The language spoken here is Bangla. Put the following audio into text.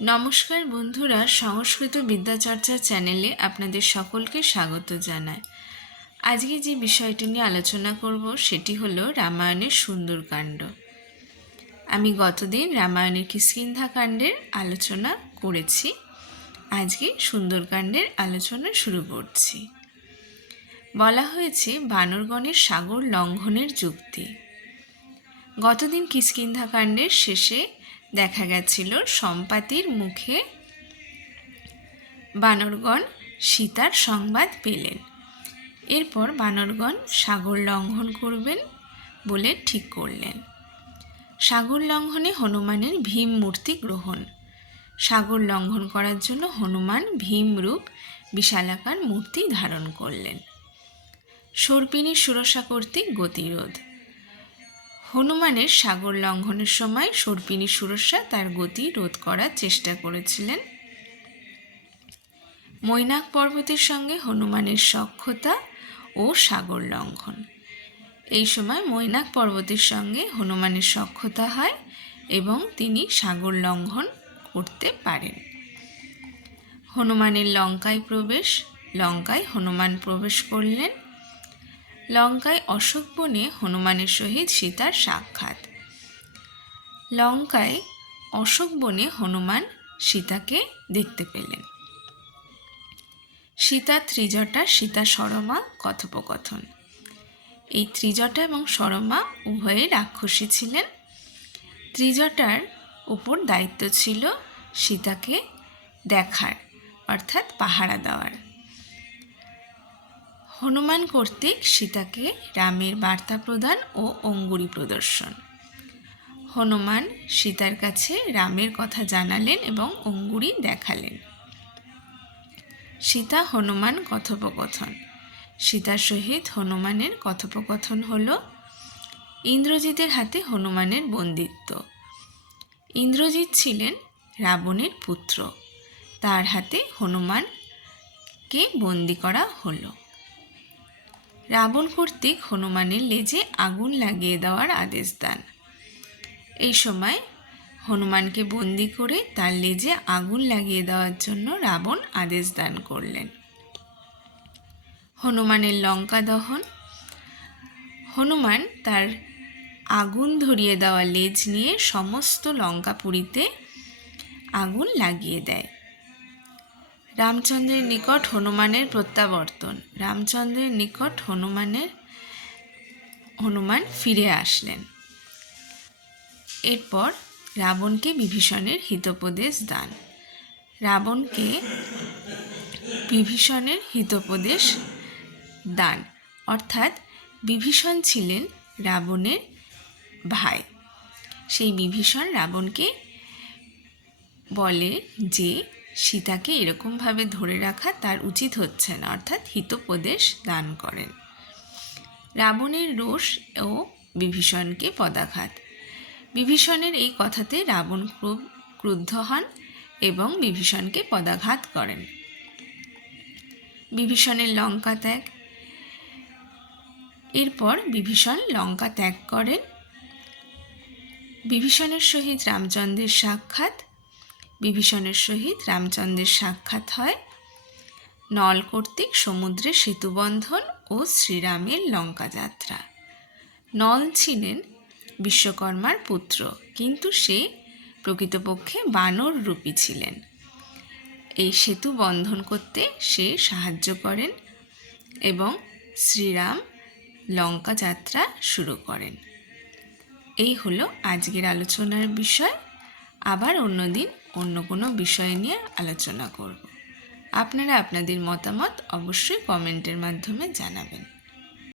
নমস্কার বন্ধুরা, সংস্কৃত বিদ্যাচর্চা চ্যানেলে আপনাদের সকলকে স্বাগত জানায় আজকে যে বিষয়টি নিয়ে আলোচনা করব, সেটি হলো রামায়ণের সুন্দরকাণ্ড আমি গতদিন রামায়ণের কিষ্কিন্ধা কাণ্ডের আলোচনা করেছি। আজকে সুন্দরকাণ্ডের আলোচনা শুরু করছি। বলা হয়েছে, বানরগণের সাগর লঙ্ঘনের যুক্তি। গতদিন কিষ্কিন্ধা কাণ্ডের শেষে দেখা গেছিল সম্পাতির মুখে। বানরগণ সীতার সংবাদ পেলেন। এরপর বানরগণ সাগর লঙ্ঘন করবেন বলে ঠিক করলেন। সাগর লঙ্ঘনে হনুমানের ভীম মূর্তি গ্রহণ। সাগর লঙ্ঘন করার জন্য হনুমান ভীম রূপ বিশালাকার মূর্তি ধারণ করলেন। সর্পিনী সুরসা কর্তৃক গতিরোধ। হনুমানের সাগর লঙ্ঘনের সময় সর্পিনী সুরসা তার গতি রোধ করার চেষ্টা করেছিলেন। মৈনাক পর্বতের সঙ্গে হনুমানের সক্ষতা ও সাগর লঙ্ঘন। এই সময় মৈনাক পর্বতের সঙ্গে হনুমানের সক্ষতা হয় এবং তিনি সাগর লঙ্ঘন করতে পারেন। হনুমানের লঙ্কায় প্রবেশ, লঙ্কায় হনুমান প্রবেশ করলেন। লঙ্কায় অশোক বনে হনুমানের সহিত সীতার সাক্ষাৎ। লঙ্কায় অশোক বনে হনুমান সীতাকে দেখতে পেলেন। সীতা ত্রিজটা সীতা সরমা কথোপকথন। এই ত্রিজটা এবং সরমা উভয়ে রাক্ষসী ছিলেন। ত্রিজটার উপর দায়িত্ব ছিল সীতাকে দেখার, অর্থাৎ পাহারা দেওয়ার। হনুমান কর্তৃক সীতাকে রামের বার্তা প্রদান ও অঙ্গুরি প্রদর্শন। হনুমান সীতার কাছে রামের কথা জানালেন এবং অঙ্গুরি দেখালেন। সীতা হনুমান কথোপকথন। সীতার সহিত হনুমানের কথোপকথন হল ইন্দ্রজিতের হাতে হনুমানের বন্দিত্ব। ইন্দ্রজিৎ ছিলেন রাবণের পুত্র। তার হাতে হনুমানকে বন্দি করা হলো। রাবণ কর্তৃক হনুমানের লেজে আগুন লাগিয়ে দেওয়ার আদেশ দেন। এই সময় হনুমানকে বন্দি করে তার লেজে আগুন লাগিয়ে দেওয়ার জন্য রাবণ আদেশ দান করলেন। হনুমানের লঙ্কা দহন। হনুমান তার আগুন ধরিয়ে দেওয়া লেজ নিয়ে সমস্ত লঙ্কাপুরীতে আগুন লাগিয়ে দেয়। রামচন্দ্রের নিকট হনুমানের প্রত্যাবর্তন। রামচন্দ্রের নিকট হনুমানের, হনুমান ফিরে আসলেন। এরপর রাবণকে বিভীষণের হিতোপদেশ দান। রাবণকে বিভীষণের হিতোপদেশ দান। অর্থাৎ বিভীষণ ছিলেন রাবণের ভাই। সেই বিভীষণ রাবণকে বলে যে সীতাকে এরকমভাবে ধরে রাখা তার উচিত হচ্ছে না, অর্থাৎ হিতোপদেশ দান করেন। রাবণের রোষ ও বিভীষণকে পদাঘাত। বিভীষণের এই কথাতে রাবণ ক্রুদ্ধ হন এবং বিভীষণকে পদাঘাত করেন। বিভীষণের লঙ্কা ত্যাগ। এরপর বিভীষণ লঙ্কা ত্যাগ করেন। বিভীষণের সহিত রামচন্দ্রের সাক্ষাৎ বিভীষণের সহিত রামচন্দ্রের সাক্ষাৎ হয়। নল কর্তৃক সমুদ্রে সেতুবন্ধন ও শ্রীরামের লঙ্কা যাত্রা। নল ছিলেন বিশ্বকর্মার পুত্র, কিন্তু সে প্রকৃতপক্ষে বানর রূপী ছিলেন। এই সেতু বন্ধন করতে সে সাহায্য করেন এবং শ্রীরাম লঙ্কা যাত্রা শুরু করেন। এই হলো আজকের আলোচনার বিষয়। আবার অন্য দিন অন্য কোনো বিষয় নিয়ে আলোচনা করব। আপনারা আপনাদের মতামত অবশ্যই কমেন্টের মাধ্যমে জানাবেন।